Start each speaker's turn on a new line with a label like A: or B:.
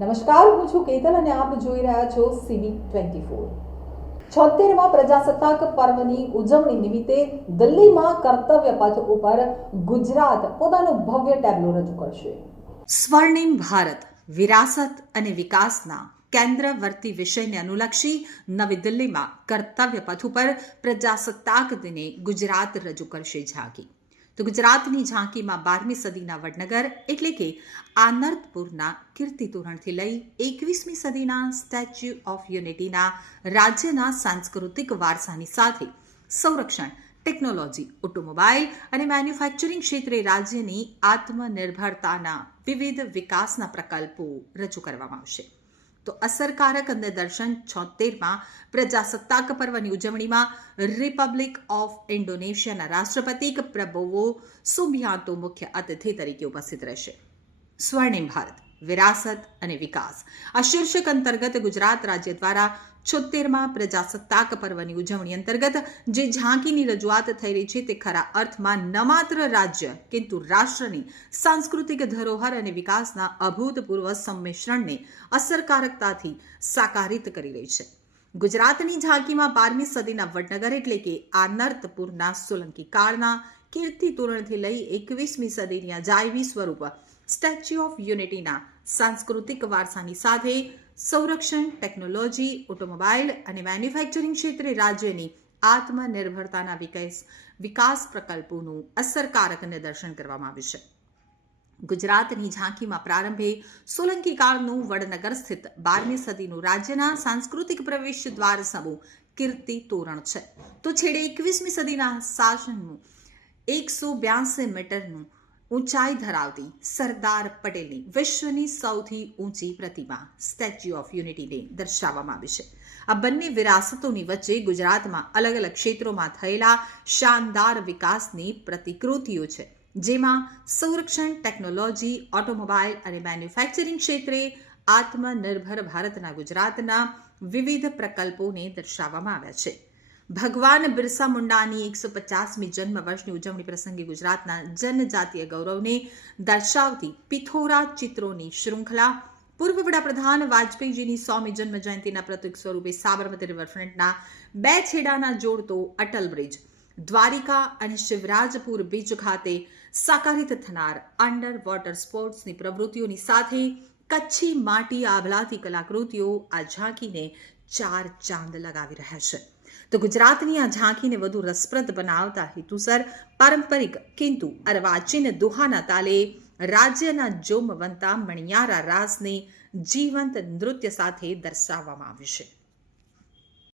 A: નમસ્કાર, હું છું કેતન અને આપ જોઈ રહ્યા છો સીબી ટ્વેન્ટી ફોર. છોતેરમાં પ્રજાસત્તાક પર્વની ઉજવણી નિમિત્તે દિલ્હીમાં કર્તવ્ય પથ ઉપર ગુજરાત પોતાનું ભવ્ય ટેબ્લો રજૂ કરશે.
B: સ્વર્ણિમ ભારત, વિરાસત અને વિકાસના કેન્દ્રવર્તી વિષયને અનુલક્ષી નવી દિલ્હીમાં કર્તવ્ય પથ ઉપર પ્રજાસત્તાક દિને ગુજરાત રજૂ કરશે ઝાંકી તો ગુજરાતની ઝાંકીમાં બારમી સદીના વડનગર એટલે કે આનર્દપુરના કીર્તિ તોરણથી લઈ એકવીસમી સદીના સ્ટેચ્યુ ઓફ યુનિટીના રાજ્યના સાંસ્કૃતિક વારસાની સાથે સંરક્ષણ, ટેકનોલોજી, ઓટોમોબાઈલ અને મેન્યુફેક્ચરિંગ ક્ષેત્રે રાજ્યની આત્મનિર્ભરતાના વિવિધ વિકાસના પ્રકલ્પો રજૂ કરવામાં આવશે. તો અસરકારક અને દર્શન છોતેરમાં પ્રજાસત્તાક પર્વની ઉજવણીમાં રિપબ્લિક ઓફ ઇન્ડોનેશિયાના રાષ્ટ્રપતિ પ્રબોવો સુબિયાન્તો મુખ્ય અતિથિ તરીકે ઉપસ્થિત રહેશે. સ્વર્ણિમ ભારત, વિરાસત અને વિકાસ. આ શીર્ષક અંતર્ગત ગુજરાત રાજ્ય દ્વારા છોતેરમાં પ્રજાસત્તાક પર્વની ઉજવણી અંતર્ગત જે ઝાંકીની રજૂઆત થઈ રહી છે તે ખરા અર્થમાં ન માત્ર રાજ્ય, કિંતુ રાષ્ટ્રની સાંસ્કૃતિક ધરોહર અને વિકાસના અભૂતપૂર્વ સંમિશ્રણને અસરકારકતાથી સાકારિત કરી રહી છે. ગુજરાતની ઝાંકીમાં બારમી સદીના વડનગર એટલે કે આનર્તપુરના સોલંકી કાળના કીર્તિ તોરણથી લઈ એકવીસમી સદીની અજાયબી સ્વરૂપ, સ્ટેચ્યુ ઓફ યુનિટીના સાંસ્કૃતિક વારસાની સાથે સંરક્ષણ ટેકનોલોજી ઓટોમોબાઈલ અને મેન્યુફેક્ચરિંગ ક્ષેત્રે રાજ્યની આત્મનિર્ભરતાના વિકાસ વિકાસ પ્રકલ્પોનું અસરકારક નિદર્શન કરવામાં આવ્યું છે. ગુજરાતની ઝાંકીમાં પ્રારંભે સોલંકી કાળનું વડનગર સ્થિત બારમી સદીનું રાજ્યના સાંસ્કૃતિક પ્રવેશ દ્વાર સમૂહ કીર્તિ તોરણ છે. તો છેડે એકવીસમી સદીના શાસનનું એકસો બ્યાસી મીટરનું ઊંચાઈ ધરાવતી સરદાર પટેલની વિશ્વની સૌથી ઊંચી પ્રતિમા સ્ટેચ્યુ ઓફ યુનિટીને દર્શાવવામાં આવી છે. આ બંને વિરાસતોની વચ્ચે ગુજરાતમાં અલગ અલગ ક્ષેત્રોમાં થયેલા શાનદાર વિકાસની પ્રતિકૃતિઓ છે. જેમાં સંરક્ષણ ટેકનોલોજી, ઓટોમોબાઈલ અને મેન્યુફેક્ચરિંગ ક્ષેત્રે આત્મનિર્ભર ભારતના ગુજરાતના વિવિધ પ્રકલ્પોને દર્શાવવામાં આવ્યા છે. ભગવાન બિરસા મુંડાની એકસો પચાસમી જન્મ વર્ષની ઉજવણી પ્રસંગે ગુજરાતના જનજાતીય ગૌરવને દર્શાવતી પિથોરા ચિત્રોની શૃંખલા. પૂર્વ વડાપ્રધાન વાજપેયીજીની સોમી જન્મ જયંતિના પ્રતિક સ્વરૂપે સાબરમતી રિવરફ્રન્ટના બે છેડાના જોડતો અટલ બ્રિજ દ્વારિકા અને શિવરાજપુર બીચ ખાતે સાકારિત થનાર અંડર વોટર સ્પોર્ટ્સની પ્રવૃત્તિઓની સાથે કચ્છી માટી આભલાતી કલાકૃતિઓ આ ઝાંકીને ચાર ચાંદ લગાવી રહ્યા છે. તો ગુજરાતની આ ઝાંકીને વધુ રસપ્રદ બનાવતા હેતુસર પારંપરિક કિંતુ અર્વાચીન દુહાના તાલે રાજ્યના જોમવંતા મણિયારા રાસને જીવંત નૃત્ય સાથે દર્શાવવામાં આવ્યું છે.